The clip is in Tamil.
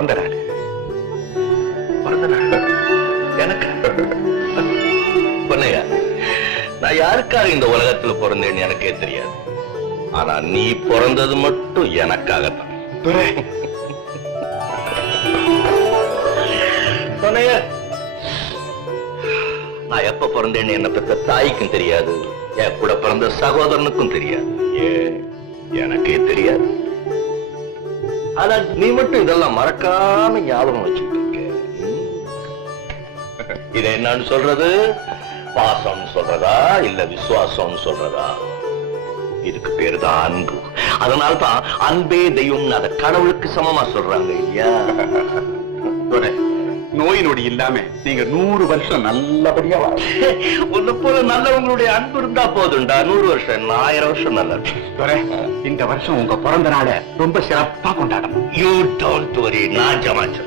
பிறந்த நாள். பிறந்த நாள் எனக்கு பொன்னையா, நான் யாருக்காக இந்த உலகத்துல பிறந்தேன்னு எனக்கே தெரியாது. ஆனா நீ பிறந்தது மட்டும் எனக்காகத்தான். துரை, பொன்னையா, நான் எப்ப பிறந்தேன்னு என்ன பெற்ற தாய்க்கும் தெரியாது, என் கூட பிறந்த சகோதரனுக்கும் தெரியாது, ஏன் எனக்கே தெரியாது. ஆனா நீ மட்டும் இதெல்லாம் மறக்காம ஞாபகம் வச்சுட்டு இருக்க. இதை என்னன்னு சொல்றது? பாசம் சொல்றதா இல்ல விசுவாசம் சொல்றதா? இதுக்கு பேரு தான் அன்பு. அதனால்தான் அன்பே தெய்வம் அத கடவுளுக்கு சமமா சொல்றாங்க இல்லையா? துரை, நோய் நொடி இல்லாம நீங்க 100 வருஷம் நல்லபடியா உன்னை போல நல்லவங்களுடைய அன்பு இருந்தா போதுண்டா. 100 வருஷம் 1000 வருஷம் நல்லா இருக்கும். துரை, இந்த வருஷம் உங்க பிறந்த நாளை ரொம்ப சிறப்பா கொண்டாடணும். யூ டோன்ட் வரி, நான் ஜமாச்சு.